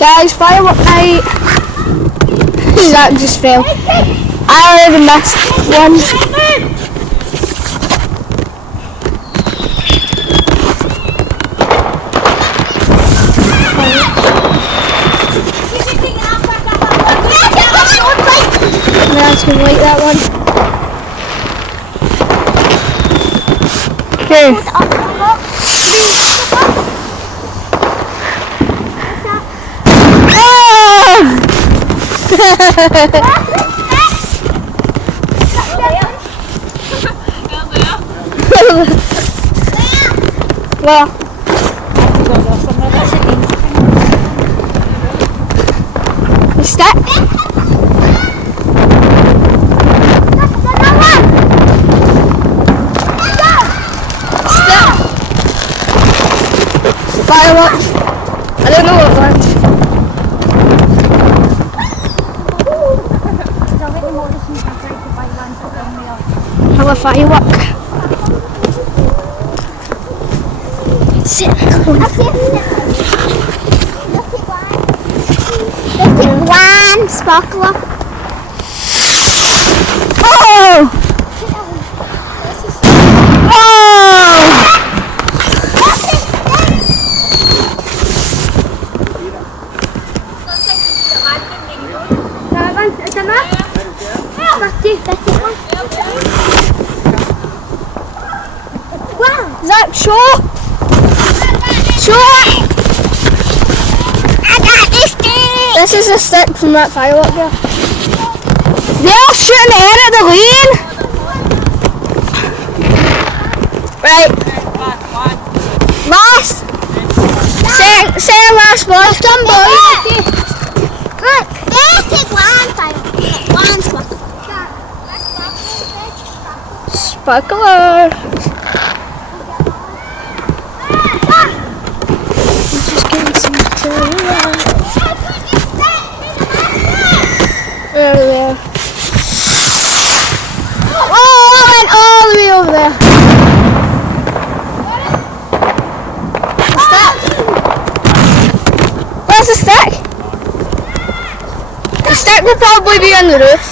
Guys, firework night. That just fell. I already missed one. That's gonna like that one. Okay. Well, the stick. Fireworks. I don't know what ones. Have a firework. Sit. One sparkler. Oh! Zach, show! I got this stick. This is a stick from that firework there. They're shooting ahead at the lane! Right. Last! Second last one. Done, boy. Look, there's take one firework. One sparkler. Sparkler. Just getting some material. There. Oh, I went all the way over there. Where's the stick? The stick will probably be on the roof.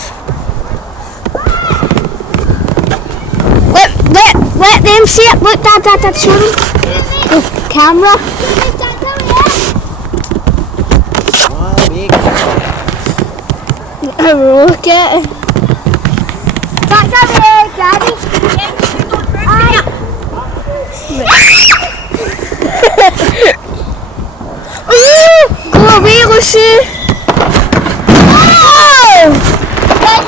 Let them see it. Look, Dad, show them. The camera. Look at it. That's a red, Daddy. Go away, Lucy. Oh!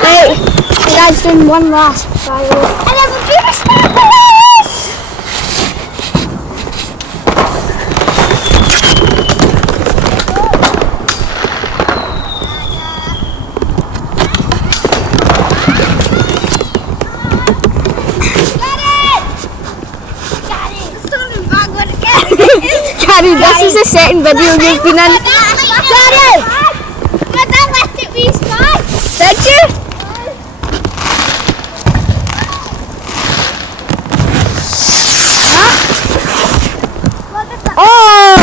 Right, you guys doing one last firework. And then we'll do the sparklers. Daddy, this is the second video you've been in. Daddy! My dad left it restart. Did you? Oh!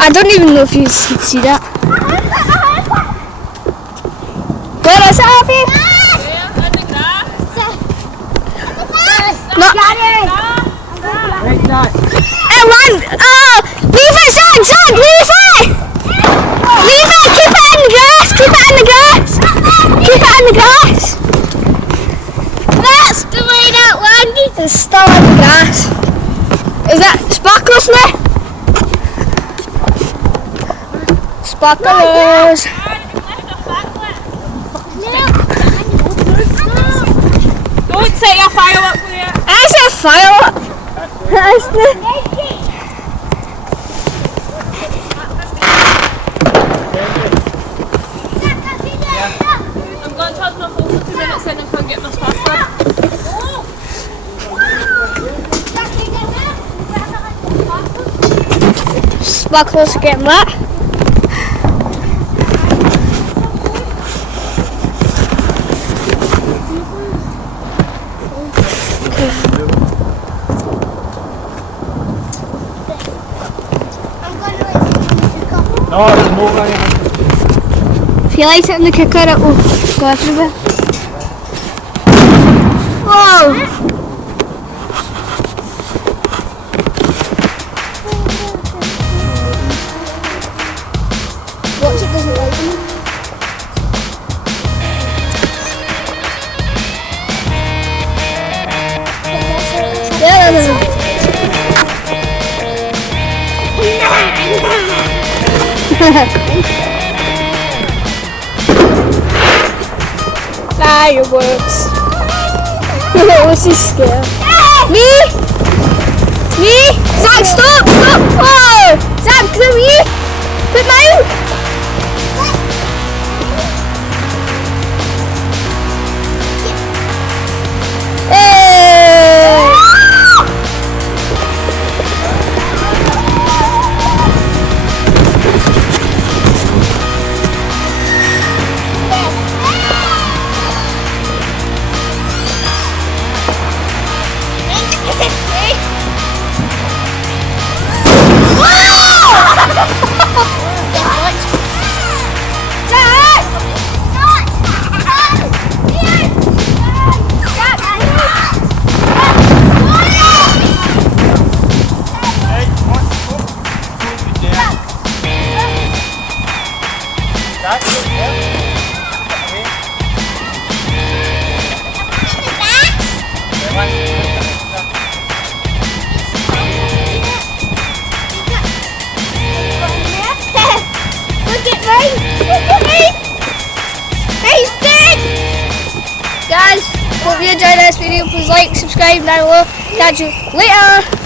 I don't even know if you can see that. Where is it, Abby? No. It ran. Oh! Leave it, Zach! Leave it! Leave it! Keep it in the grass! Keep it in the grass! Keep it in the grass! That's the way that landed. It's still in the grass. Is that sparklers now? Sparklers. Don't set your firework there. I said firework. That's the... I'm going to charge my phone for 2 minutes and then come get my sparkler. Sparklers are getting wet. No, there's more going on. If you light it in the cooker, it will go everywhere. Whoa! Watch it doesn't like them. Yeah, Fireworks. What's he scared? Me? Zach, stop! Whoa! Zach, come here! Put my out! Guys, hope you enjoyed this video. Please like, subscribe down below. Catch you later.